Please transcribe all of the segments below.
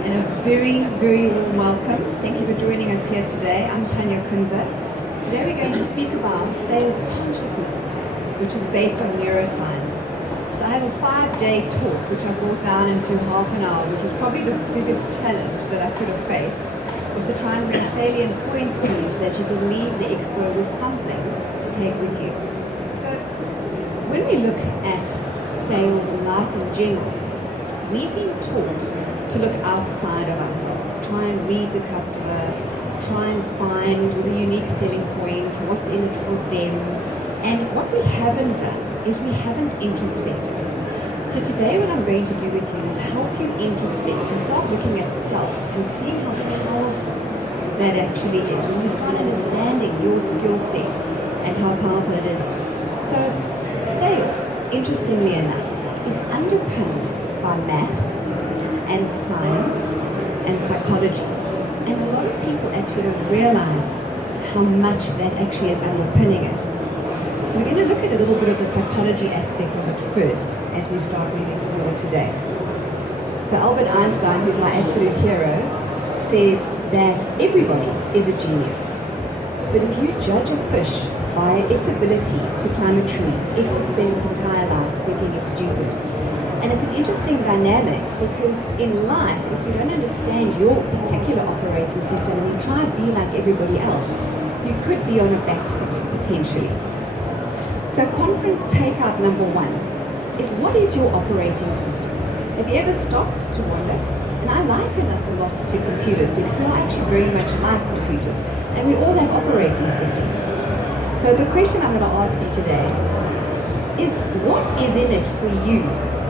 and a very, very warm welcome. Thank you for joining us here today. I'm Tanya Kunze. Today we're going to speak about sales consciousness, which is based on neuroscience. So I have a 5-day talk, which I brought down into half an hour, which was probably the biggest challenge that I could have faced, was to try and bring salient points to you so that you could leave the expo with something to take with you. So when we look at sales or life in general, we've been taught to look outside of ourselves, try and read the customer, try and find with a unique selling point what's in it for them. And what we haven't done is we haven't introspected. So today what I'm going to do with you is help you introspect and start looking at self and seeing how powerful that actually is when you start understanding your skill set and how powerful it is. So sales, interestingly enough, is underpinned by maths and science and psychology. And a lot of people actually don't realize how much that actually is underpinning it. So we're going to look at a little bit of the psychology aspect of it first as we start moving forward today. So Albert Einstein, who's my absolute hero, says that everybody is a genius. But if you judge a fish by its ability to climb a tree, it will spend its entire life thinking it's stupid. And it's an interesting dynamic because in life, if you don't understand your particular operating system and you try and be like everybody else, you could be on a back foot potentially. So conference takeout number 1 is, what is your operating system? Have you ever stopped to wonder? And I liken us a lot to computers because we are actually very much like computers and we all have operating systems. So the question I'm going to ask you today is, what is in it for you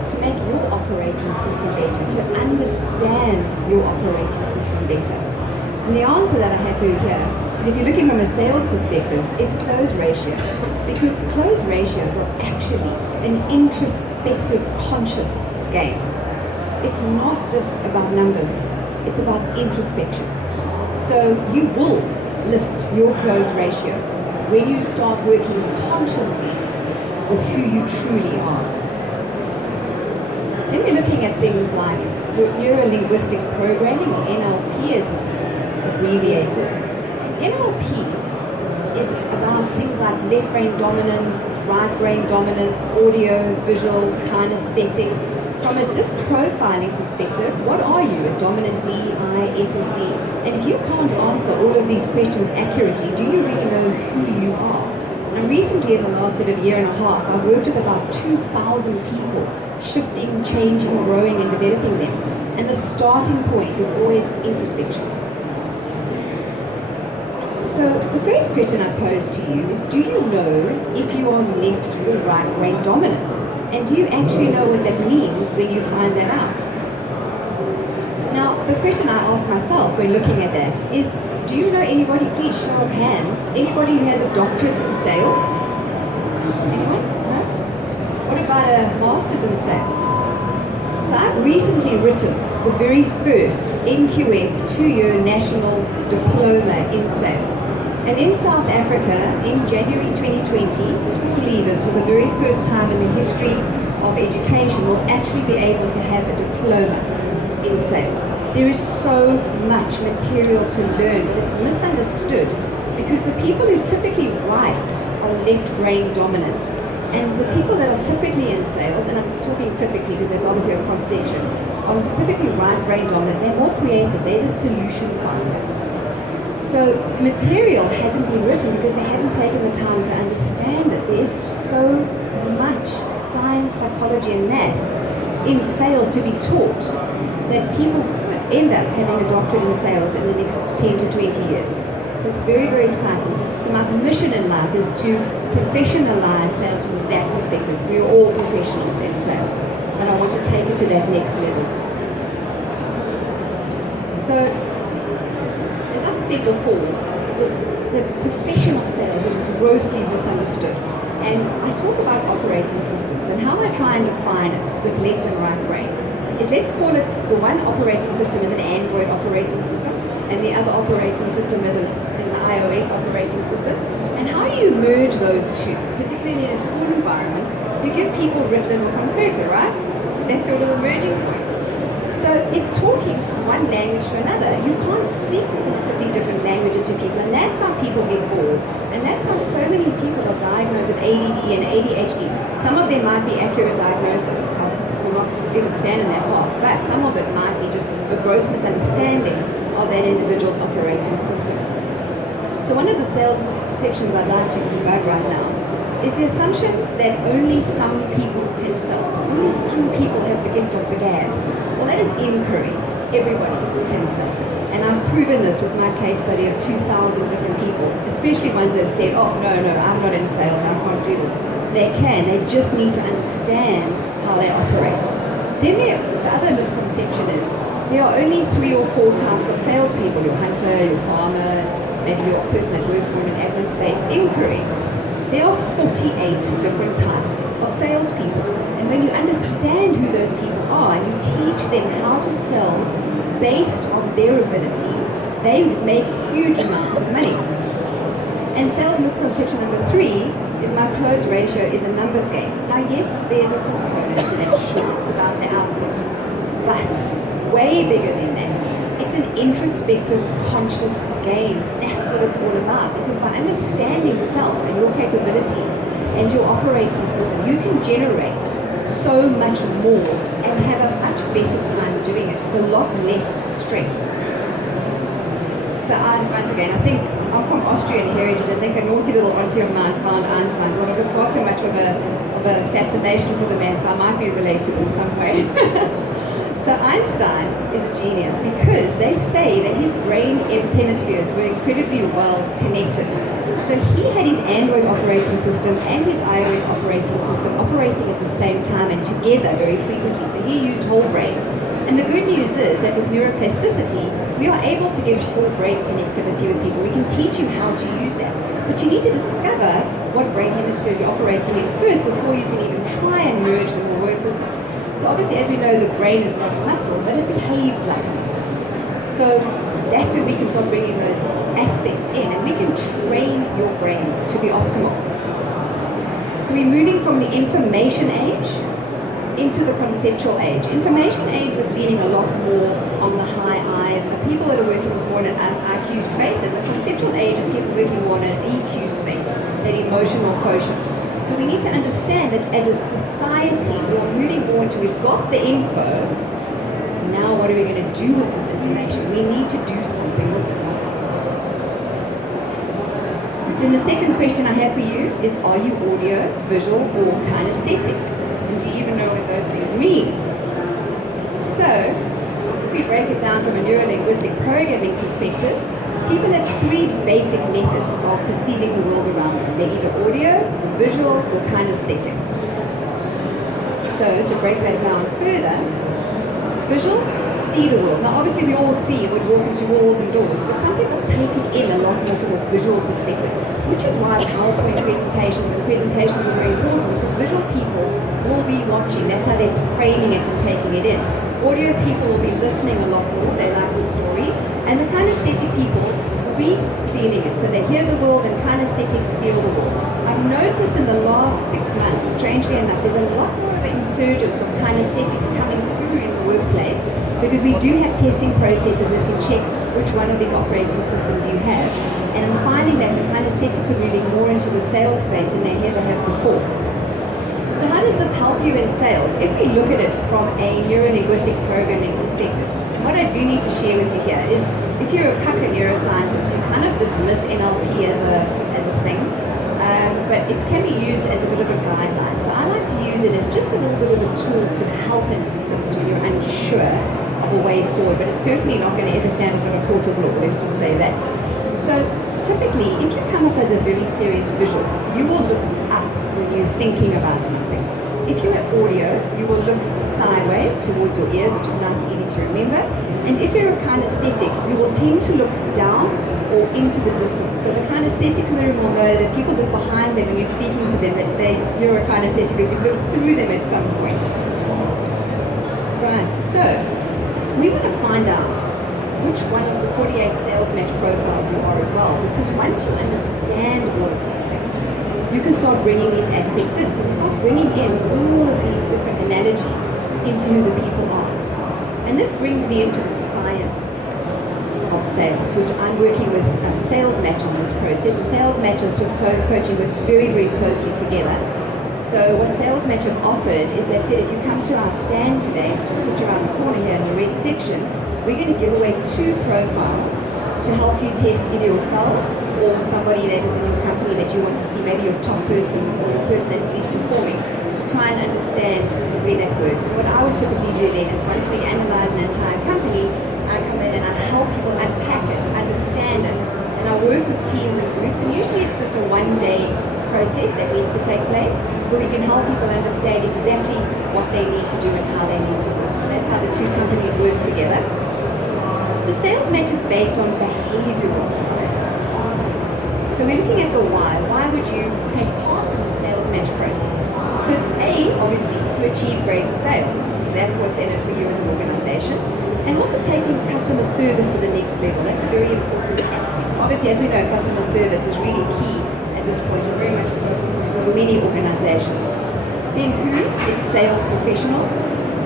to make your operating system better, to understand your operating system better? And the answer that I have for you here is, if you're looking from a sales perspective, it's close ratios. Because close ratios are actually an introspective, conscious game. It's not just about numbers, it's about introspection. So you will lift your close ratios when you start working consciously with who you truly are. Then we're looking at things like neuro-linguistic programming, or NLP as it's abbreviated. NLP is about things like left brain dominance, right brain dominance, audio, visual, kinesthetic. From a disc profiling perspective, what are you? A dominant D, I, S, or C? And if you can't answer all of these questions accurately, do you really know who you are? And recently, in the last sort of year and a half, I've worked with about 2,000 people, shifting, changing, growing, and developing them. And the starting point is always introspection. So the first question I pose to you is, do you know if you are left or right brain dominant? And do you actually know what that means when you find that out? Now, the question I ask myself when looking at that is, do you know anybody, please show of hands, anybody who has a doctorate in sales? Anyone? No? What about a master's in sales? So I've recently written the very first NQF 2-year national diploma in sales. And in South Africa, in January 2020, school leavers for the very first time in the history of education will actually be able to have a diploma in sales. There is so much material to learn, but it's misunderstood because the people who typically write are left brain dominant. And the people that are typically in sales, and I'm talking typically because it's obviously a cross section, are typically right brain dominant. They're more creative, they're the solution finder. So material hasn't been written because they haven't taken the time to understand it. There is so much science, psychology, and maths in sales to be taught that people could end up having a doctorate in sales in the next 10 to 20 years. So it's very, very exciting. So my mission in life is to professionalize sales from that perspective. We're all professionals in sales, but I want to take it to that next level. So, as I've said before, the profession of sales is grossly misunderstood. And I talk about operating systems, and how I try and define it with left and right brain is, let's call it, the one operating system is an Android operating system, and the other operating system is an iOS operating system. And how do you merge those two? Particularly in a school environment, you give people Ritalin or Concerta, right? That's your little merging point. So it's talking one language to another. You can't speak definitively different languages to people, and that's why people get bored. And that's why so many people are diagnosed with ADD and ADHD. Some of them might be accurate diagnosis. I will not even stand in that path, but some of it might be just a gross misunderstanding of that individual's operating system. So one of the sales misconceptions I'd like to debug right now is the assumption that only some people can sell. Only some people have the gift of the gab. Well, that is incorrect. Everybody can sell. And I've proven this with my case study of 2,000 different people, especially ones that have said, oh, no, I'm not in sales, I can't do this. They can. They just need to understand how they operate. Then the other misconception is there are only 3 or 4 types of salespeople, your hunter, your farmer, maybe your person that works more in an admin space. Incorrect. There are 48 different types of salespeople. And when you understand who those people are and you teach them how to sell based on their ability, they make huge amounts of money. And sales misconception number 3 is my close ratio is a numbers game. Now yes, there's a component to that, sure, it's about the output. But way bigger than that, it's an introspective, conscious game. That's what it's all about. Because by understanding self and your capabilities and your operating system, you can generate so much more and have a much better time doing it with a lot less stress. So once again, I think I'm from Austrian heritage. I think a naughty little auntie of mine found Einstein because I've got far too much of a fascination for the man, so I might be related in some way. So Einstein is a genius because they say that his brain hemispheres were incredibly well connected. So he had his Android operating system and his iOS operating system operating at the same time and together very frequently. So he used whole brain. And the good news is that with neuroplasticity, we are able to get whole brain connectivity with people. We can teach you how to use that. But you need to discover what brain hemispheres you're operating in first before you can even try and merge them or work with them. So obviously, as we know, the brain is not a muscle, but it behaves like a muscle. So that's where we can start bringing those aspects in, and we can train your brain to be optimal. So we're moving from the information age into the conceptual age. Information age was leaning a lot more on the high I, and the people that are working with more in an IQ space, and the conceptual age is people working more in an EQ space, that emotional quotient. So we need to understand that as a society, we are moving more into we've got the info, now what are we going to do with this information? We need to do something with it. Then the second question I have for you is, are you audio, visual, or kinesthetic? And do you even know what those things mean? So, if we break it down from a neuro-linguistic programming perspective, people have 3 basic methods of perceiving the world around them. They're either audio, or visual, or kinesthetic. So, to break that down further, visuals see the world. Now, obviously, we all see and would walk into walls and doors, but some people take it in a lot more from a visual perspective, which is why PowerPoint presentations are very important, because visual people will be watching. That's how they're framing it and taking it in. Audio people will be listening a lot more. They like the stories. And the kinesthetic people will be feeling it. So they hear the world, and kinesthetics feel the world. I've noticed in the last 6 months, strangely enough, there's a lot more of an insurgence of kinesthetics coming through in the workplace, because we do have testing processes that can check which one of these operating systems you have. And I'm finding that the kinesthetics are moving more into the sales space than they ever have before. So how does this help you in sales? If we look at it from a neuro-linguistic programming perspective, what I do need to share with you here is, if you're a pucker neuroscientist, you kind of dismiss NLP as a thing, but it can be used as a bit of a guideline. So I like to use it as just a little bit of a tool to help and assist when you're unsure of a way forward, but it's certainly not going to ever stand up in a court of law, let's just say that. So typically, if you come up as a very serious visual, you will look up when you're thinking about something. If you're audio, you will look sideways towards your ears, which is nice and easy to remember. And if you're a kinesthetic, you will tend to look down or into the distance. So the kinesthetic in the room will know that if people look behind them and you're speaking to them, that you're a kinesthetic because you've looked through them at some point. Right, so we want to find out which one of the 48 sales match profiles you are as well, because once you understand all of these things, you can start bringing these aspects in. So we start bringing in all of these different analogies into who the people are. And this brings me into the science of sales, which I'm working with Sales Match on this process. And Sales Match and Swift Coaching work very, very closely together. So what Sales Match have offered is they've said if you come to our stand today, just around the corner here in the red section, we're going to give away 2 profiles to help you test either yourselves or somebody that is in your company that you want to see, maybe your top person or your person that's least performing, to try and understand where that works. And what I would typically do then is once we analyze an entire company, I come in and I help people unpack it, understand it, and I work with teams and groups, and usually it's just a one-day process that needs to take place where we can help people understand exactly what they need to do and how they need to work. So that's how the 2 companies work together. So Sales Match is based on behavioral science. So we're looking at the why. Why would you take part in the Sales Match process? So A, obviously, to achieve greater sales. So that's what's in it for you as an organization. And also taking customer service to the next level. That's a very important aspect. Obviously, as we know, customer service is really key at this point and very much for many organizations. Then who? It's sales professionals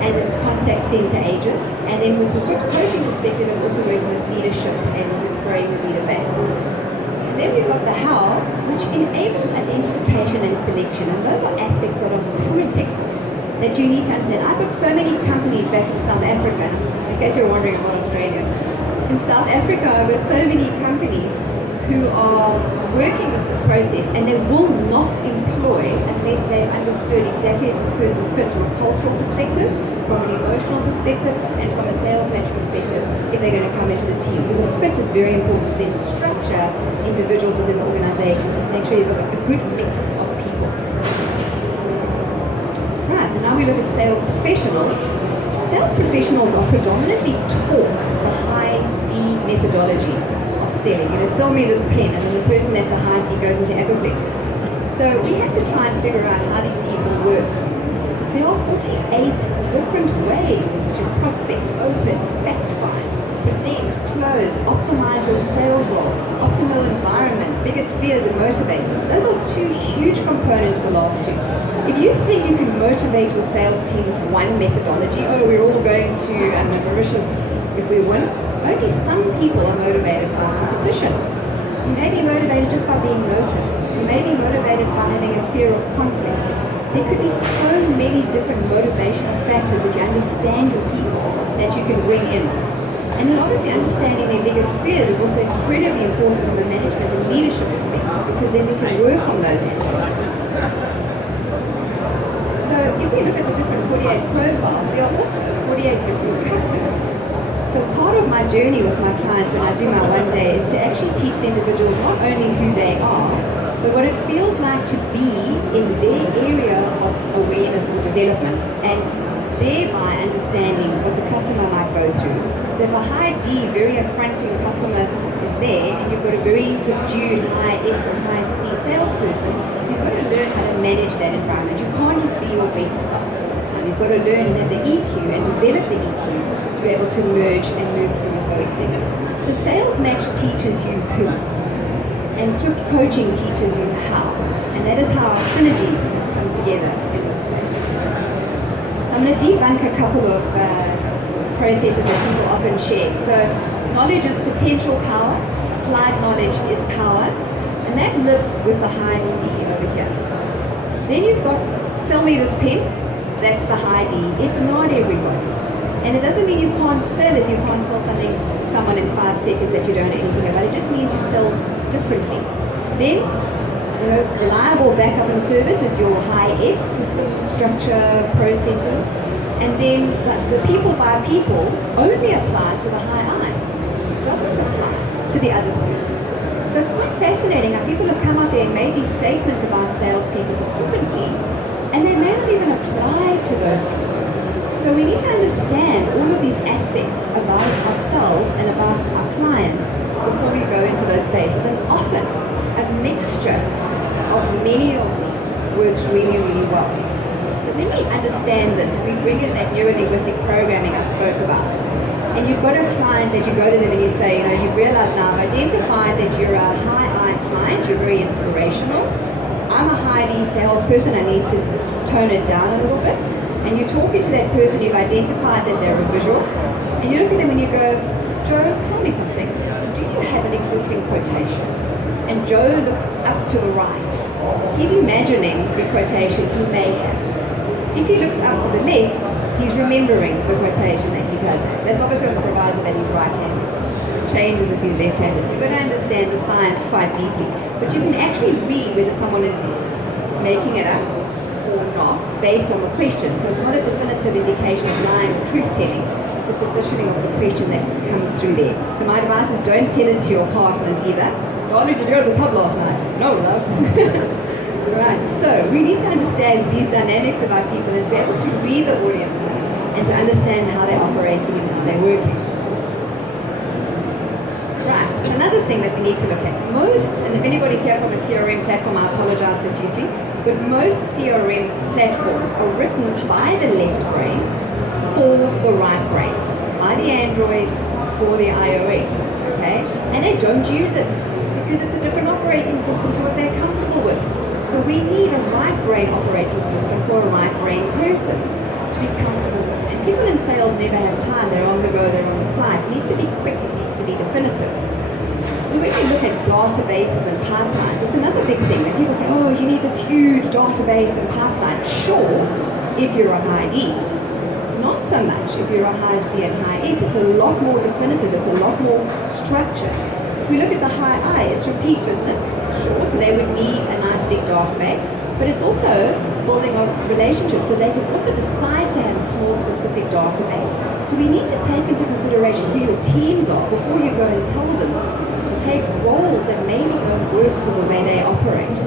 and it's contact center agents. And then with the Swift coaching perspective, it's also working with leadership and growing the leader base. And then we've got the how, which enables identification and selection. And those are aspects that are critical that you need to understand. I've got so many companies back in South Africa, in case you're wondering about Australia. In South Africa, I've got so many companies who are working with this process and they will not employ unless they've understood exactly if this person fits from a cultural perspective, from an emotional perspective, and from a sales match perspective if they're going to come into the team. So the fit is very important to then structure individuals within the organization, just make sure you've got a good mix of people. Right, so now we look at sales professionals. Sales professionals are predominantly taught the high D methodology of selling. Sell me this pen, and then the person that's a high C goes into apoplexy. So we have to try and figure out how these people work. There are 48 different ways to prospect, open, fact find, present, close, optimize your sales role, optimal environment, biggest fears and motivators. Those are 2 huge components, the last 2. If you think you can motivate your sales team with one methodology, we're all going to Mauritius if we win, only some people are motivated by competition. You may be motivated just by being noticed. You may be motivated by having a fear of conflict. There could be so many different motivational factors if you understand your people that you can bring in. And then obviously understanding their biggest fears is also incredibly important from a management and leadership perspective, because then we can work on those aspects. So if we look at the different 48 profiles, there are also 48 different customers. So part of my journey with my clients when I do my one day is to actually teach the individuals not only who they are, but what it feels like to be in their area of awareness or development, and thereby understanding what the customer might go through. So if a high D, very affronting customer is there, and you've got a very subdued high S or high C salesperson, you've got to learn how to manage that environment. You can't just be your best self all the time. You've got to learn and have the EQ and develop the EQ to be able to merge and move through with those things. So Sales Match teaches you who, and Swift Coaching teaches you how. And that is how our synergy has come together in this space. So I'm going to debunk a couple of processes that people often share. So knowledge is potential power, applied knowledge is power, and that lives with the high C over here. Then you've got sell me this pen, that's the high D. It's not everybody. And it doesn't mean you can't sell if you can't sell something to someone in 5 seconds that you don't know anything about. It just means you sell differently. Then, reliable backup and service is your high S, system, structure, processes. And then the people by people only applies to the high I. It doesn't apply to the other three. So it's quite fascinating how people have come out there and made these statements about salespeople flippantly, and they may not even apply to those people. So we need to understand all of these aspects about ourselves and about our clients before we go into those spaces. And often a mixture of many of these works really, really well. So when we understand this and we bring in that neuro-linguistic programming I spoke about, and you've got a client that you go to them and you say, you've realized now, I've identified that you're a high I client, you're very inspirational, I'm a high D salesperson, I need to tone it down a little bit. And you're talking to that person, you've identified that they're a visual, and you look at them and you go, Joe, tell me something. Do you have an existing quotation? And Joe looks up to the right. He's imagining the quotation he may have. If he looks up to the left, he's remembering the quotation that he does have. That's obviously on the proviso that he's right-handed. It changes if he's left-handed. So you've got to understand the science quite deeply. But you can actually read whether someone is making it up or not based on the question. So it's not a definitive indication of lying or truth-telling. It's the positioning of the question that comes through there. So my advice is don't tell it to your partners either. Darling, did you go to the pub last night? No, love. Right, so we need to understand these dynamics about people and to be able to read the audiences and to understand how they're operating and how they're working. Right, so another thing that we need to look at. Most, and if anybody's here from a CRM platform, I apologize profusely, but most CRM platforms are written by the left brain for the right brain. By the Android, for the iOS, okay? And they don't use it because it's a different operating system to what they're comfortable with. So we need a right brain operating system for a right brain person to be comfortable with. And people in sales never have time. They're on the go, they're on the fly. It needs to be quick, it needs to be definitive. So when we look at databases and pipelines, it's another big thing that people say, oh, you need this huge database and pipeline. Sure, if you're a high D. Not so much if you're a high C and high S. It's a lot more definitive, it's a lot more structured. If we look at the high I, it's repeat business, sure, so they would need a nice big database, but it's also building of relationships, so they can also decide to have a small specific database. So we need to take into consideration who your teams are before you go and tell them to take roles that maybe don't work for the way they operate.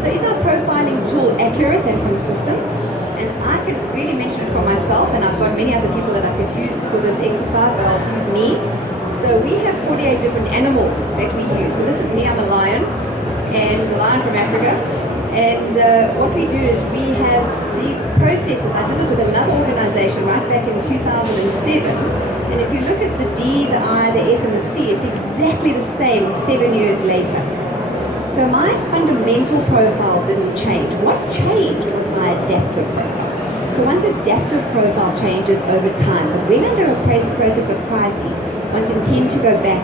So is our profiling tool accurate and consistent? And I can really mention it for myself, and I've got many other people that I could use for this exercise, but I'll use me. So we have 48 different animals that we use. So this is me, I'm a lion, and a lion from Africa. And what we do is we have these processes. I did this with another organization right back in 2007. And if you look at the D, the I, the S, and the C, it's exactly the same 7 years later. So my fundamental profile didn't change. What changed was my adaptive profile. So one's adaptive profile changes over time, but when under a process of crises, one can tend to go back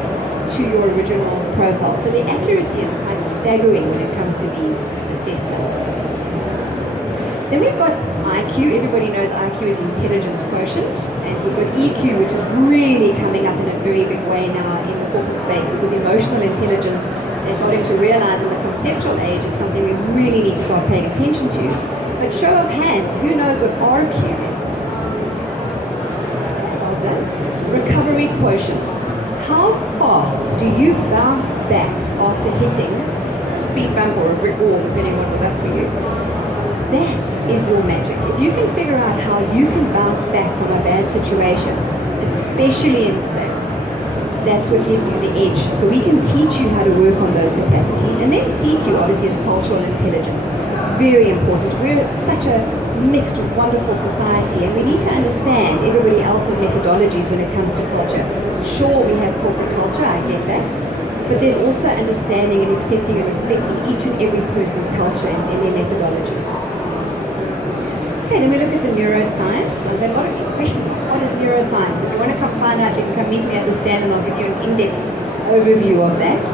to your original profile. So the accuracy is quite staggering when it comes to these assessments. Then we've got IQ. Everybody knows IQ is intelligence quotient, and we've got EQ, which is really coming up in a very big way now in the corporate space, because emotional intelligence, they're starting to realize in the conceptual age, is something we really need to start paying attention to. But show of hands, who knows what RQ is? Well done. Recovery quotient. How fast do you bounce back after hitting a speed bump or a brick wall, depending on what was up for you? That is your magic. If you can figure out how you can bounce back from a bad situation, especially in sales, that's what gives you the edge. So we can teach you how to work on those capacities. And then CQ, obviously, is cultural intelligence. Very important. We're such a mixed, wonderful society, and we need to understand everybody else's methodologies when it comes to culture. Sure, we have corporate culture, I get that, but there's also understanding and accepting and respecting each and every person's culture and their methodologies. Okay, then we look at the neuroscience. I've had a lot of questions about what is neuroscience. If you want to come find out, you can come meet me at the stand and I'll give you an in-depth overview of that.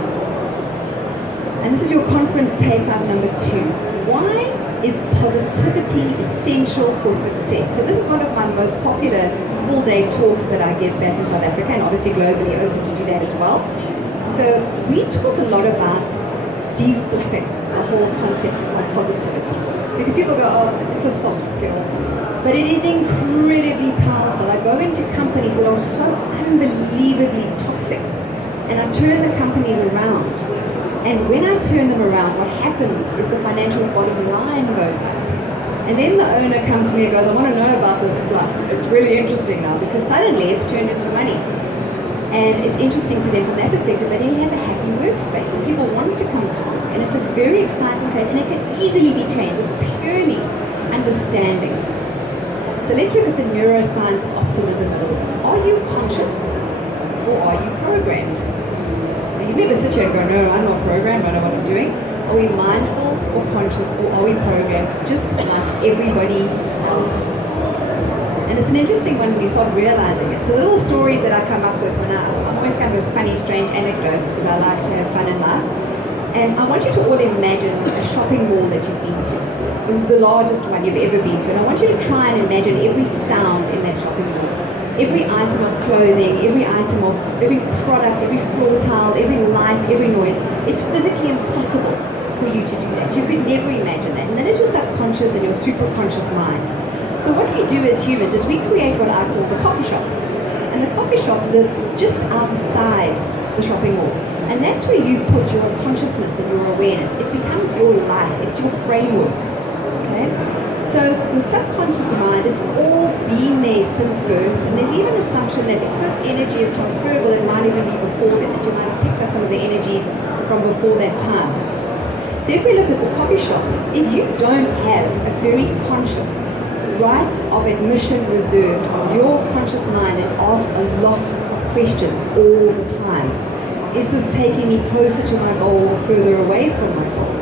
And this is your conference takeout number 2. Why is positivity essential for success? So this is one of my most popular full-day talks that I give back in South Africa, and obviously globally open to do that as well. So we talk a lot about deflipping the whole concept of positivity. Because people go, oh, it's a soft skill. But it is incredibly powerful. I go into companies that are so unbelievably toxic, and I turn the companies around. And when I turn them around, what happens is the financial bottom line goes up. And then the owner comes to me and goes, I want to know about this fluff. It's really interesting now, because suddenly it's turned into money. And it's interesting to them from that perspective, but he has a happy workspace and people want to come to work, and it's a very exciting place, and it can easily be changed. It's purely understanding. So let's look at the neuroscience of optimism a little bit. Are you conscious or are you programmed? Are you never sit here and go, no, I'm not programmed, I know what I'm doing. Are we mindful or conscious, or are we programmed just like everybody else? And it's an interesting one when you start realizing it. So the little stories that I come up with I'm always kind of funny, strange anecdotes because I like to have fun in life. And I want you to all imagine a shopping mall that you've been to, the largest one you've ever been to. And I want you to try and imagine every sound in that shopping mall. Every item of clothing, every product, every floor tile, every light, every noise. It's physically impossible for you to do that. You could never imagine that. And that is your subconscious and your superconscious mind. So what we do as humans is we create what I call the coffee shop. And the coffee shop lives just outside the shopping mall. And that's where you put your consciousness and your awareness. It becomes your life. It's your framework. Okay? So your subconscious mind, it's all been there since birth. And there's even an assumption that because energy is transferable, it might even be before that you might have picked up some of the energies from before that time. So if we look at the coffee shop, if you don't have a very conscious right of admission reserved on your conscious mind and ask a lot of questions all the time. Is this taking me closer to my goal or further away from my goal?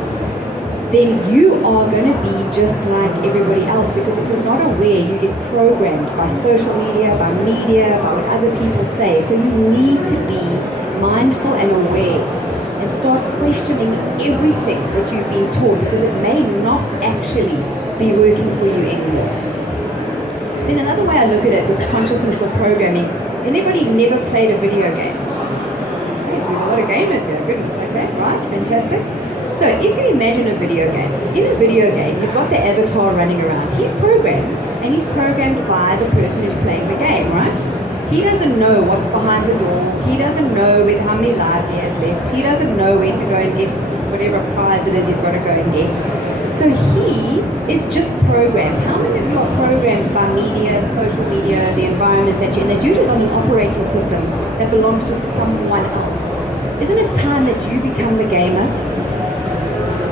Then you are going to be just like everybody else, because if you're not aware, you get programmed by social media, by what other people say. So you need to be mindful and aware and start questioning everything that you've been taught, because it may not actually be working for you anymore. Then another way I look at it with consciousness or programming, anybody never played a video game? Okay, so we have a lot of gamers here, goodness, okay, right, fantastic. So if you imagine a video game, in a video game you've got the avatar running around. He's programmed, and he's programmed by the person who's playing the game, right? He doesn't know what's behind the door, he doesn't know how many lives he has left, he doesn't know where to go and get whatever prize it is he's got to go and get. So he is just programmed. How many of you are programmed by media, social media, the environments that you're in, that you're just on an operating system that belongs to someone else? Isn't it time that you become the gamer?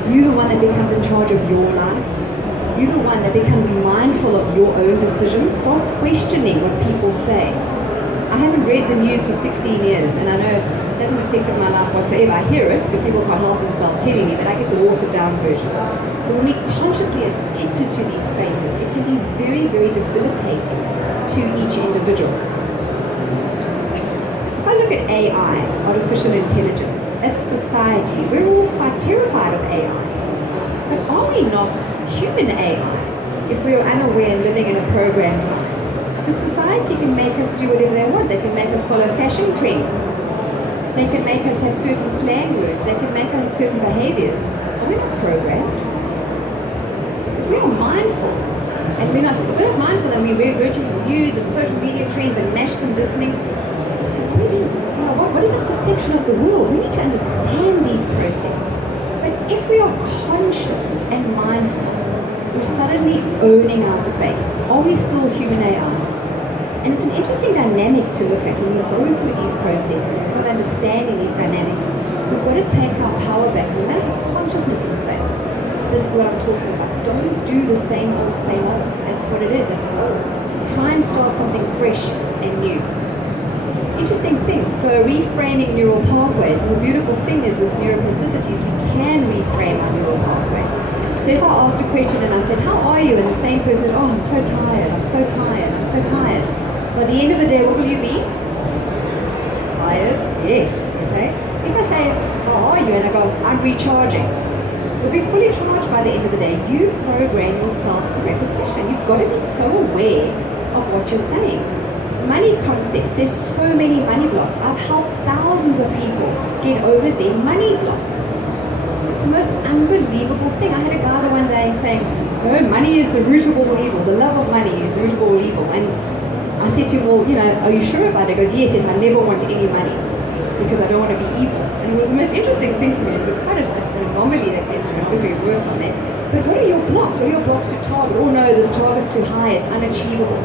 You're the one that becomes in charge of your life. You're the one that becomes mindful of your own decisions. Start questioning what people say. I haven't read the news for 16 years, and I know it doesn't affect my life whatsoever. I hear it because people can't help themselves telling me, but I get the watered down version. So when we're consciously addicted to these spaces, it can be very, very debilitating to each individual. If I look at AI, artificial intelligence, as a society, we're all quite terrified of AI. But are we not human AI if we're unaware and living in a programmed mind? Because society can make us do whatever they want. They can make us follow fashion trends. They can make us have certain slang words. They can make us have certain behaviors. Are we not programmed? If we are mindful, and we're not mindful, and we read news and social media trends and mass conditioning, what is our perception of the world? We need to understand these processes. But if we are conscious and mindful, we're suddenly owning our space. Are we still human AI? And it's an interesting dynamic to look at when we go through these processes and we start understanding these dynamics. We've got to take our power back. No matter how consciousness in sales, this is what I'm talking about. Don't do the same old, same old. That's what it is. It's old. Try and start something fresh and new. Interesting thing. So reframing neural pathways. And the beautiful thing is with neuroplasticities, we can reframe our neural pathways. So if I asked a question and I said, how are you? And the same person said, oh, I'm so tired, I'm so tired, I'm so tired. By the end of the day, what will you be? Tired? Yes. Okay. If I say, how are you? And I go, I'm recharging. You'll be fully charged by the end of the day. You program yourself for repetition. You've got to be so aware of what you're saying. Money concepts. There's so many money blocks. I've helped thousands of people get over their money block. It's the most unbelievable thing. I had a guy the one day saying, no, money is the root of all evil. The love of money is the root of all evil. And I said to him, well, are you sure about it? He goes, yes, I never want any money because I don't want to be evil. And it was the most interesting thing for me. It was quite an anomaly that came through. And obviously we worked on that. But what are your blocks? What are your blocks to target? Oh no, this target's too high. It's unachievable.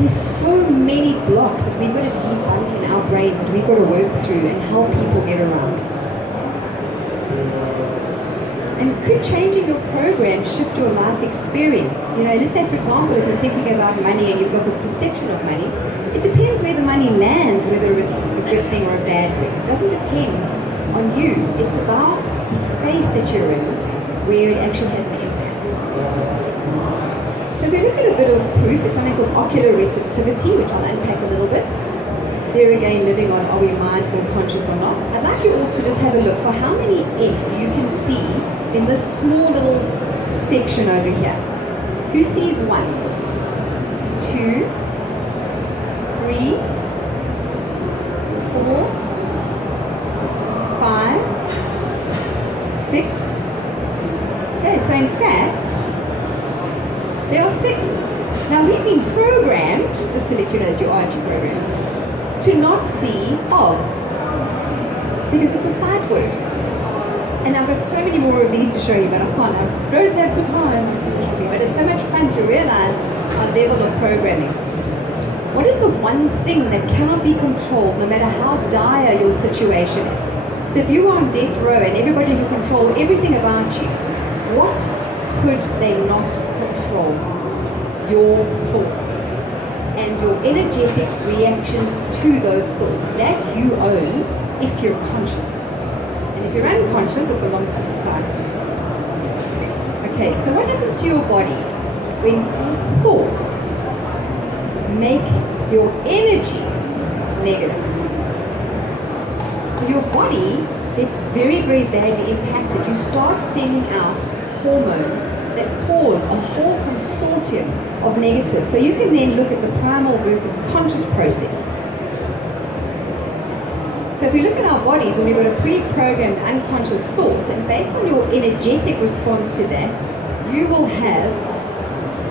There's so many blocks that we've got to debunk in our brains that we've got to work through and help people get around. And could changing your program shift your life experience? You know, let's say, for example, if you're thinking about money and you've got this perception of money, it depends where the money lands, whether it's a good thing or a bad thing. It doesn't depend on you. It's about the space that you're in where it actually has an impact. So if we look at a bit of proof, it's something called ocular receptivity, which I'll unpack a little bit. There again, living on are we mindful, conscious or not? I'd like you all to just have a look for how many F's you can see in this small little section over here. Who sees 1, 2, 3, 4, 5, 6. Okay, so in fact, there are 6. Now we've been programmed, just to let you know that you aren't programmed, to not see of, because it's a sight word. And I've got so many more of these to show you, but I can't. I don't have the time, unfortunately. But it's so much fun to realize our level of programming. What is the one thing that cannot be controlled, no matter how dire your situation is? So if you are on death row and everybody can control everything about you, what could they not control? Your thoughts and your energetic reaction to those thoughts that you own if you're conscious. And if you're unconscious, it belongs to society. Okay, so what happens to your bodies when your thoughts make your energy negative? So your body gets very, very badly impacted. You start sending out hormones that cause a whole consortium of negatives. So you can then look at the primal versus conscious process. So if we look at our bodies, when we've got a pre-programmed unconscious thought, and based on your energetic response to that, you will have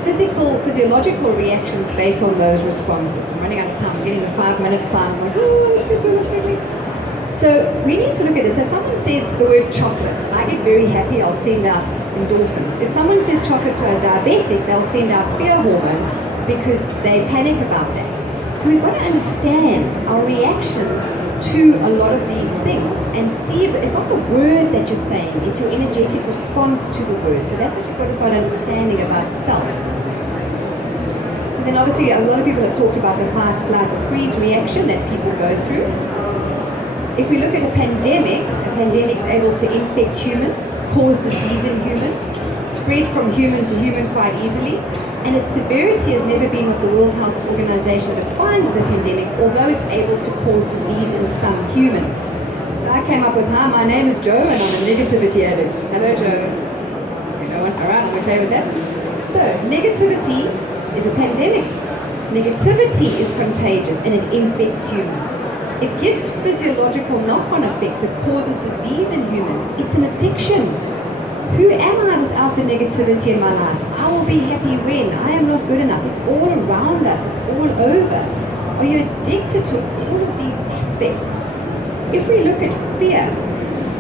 physiological reactions based on those responses. I'm running out of time. I'm getting the 5-minute sign. I'm like, oh, let's get through this quickly. So we need to look at it. So if someone says the word chocolate, I get very happy, I'll send out endorphins. If someone says chocolate to a diabetic, they'll send out fear hormones because they panic about that. So we've got to understand our reactions to a lot of these things and see if it's not the word that you're saying, it's your energetic response to the word. So that's what you've got to start understanding about self. So then obviously a lot of people have talked about the fight, flight or freeze reaction that people go through. If we look at a pandemic is able to infect humans, cause disease in humans, spread from human to human quite easily, and its severity has never been what the World Health Organization defines as a pandemic, although it's able to cause disease in some humans. So I came up with, hi, my name is Joe and I'm a negativity addict. Hello, Joe. You know what? All right, I'm okay with that. So negativity is a pandemic. Negativity is contagious and it infects humans. It gives physiological knock-on effects. It causes disease in humans. It's an addiction. Who am I without the negativity in my life? I will be happy when I am not good enough. It's all around us. It's all over. Are you addicted to all of these aspects? If we look at fear,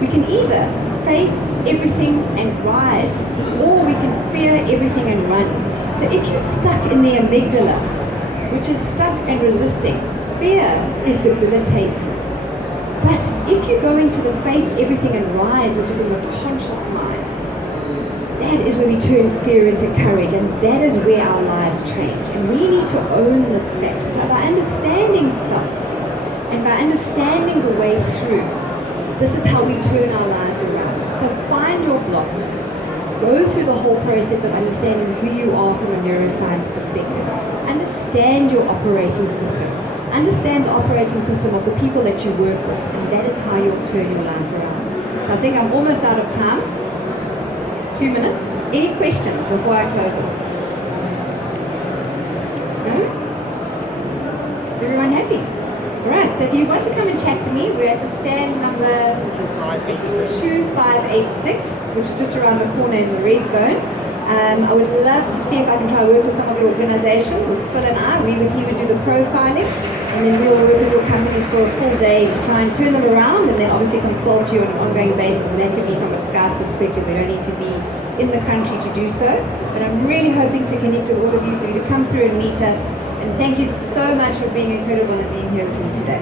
we can either face everything and rise, or we can fear everything and run. So if you're stuck in the amygdala, which is stuck and resisting, fear is debilitating. But if you go into the face everything and rise, which is in the conscious mind, that is where we turn fear into courage, and that is where our lives change. And we need to own this fact. So by understanding self and by understanding the way through, this is how we turn our lives around. So find your blocks. Go through the whole process of understanding who you are from a neuroscience perspective. Understand your operating system. Understand the operating system of the people that you work with, and that is how you'll turn your life around. So I think I'm almost out of time. 2 minutes. Any questions before I close it? No? Everyone happy? Alright, so if you want to come and chat to me, we're at the stand number 2586, which is just around the corner in the red zone. I would love to see if I can try to work with some of your organizations, with Phil and I. He would do the profiling, and then we'll work with your companies for a full day to try and turn them around, and then obviously consult you on an ongoing basis, and that could be from a Skype perspective. We don't need to be in the country to do so, but I'm really hoping to connect with all of you, for you to come through and meet us, and thank you so much for being incredible and being here with me today.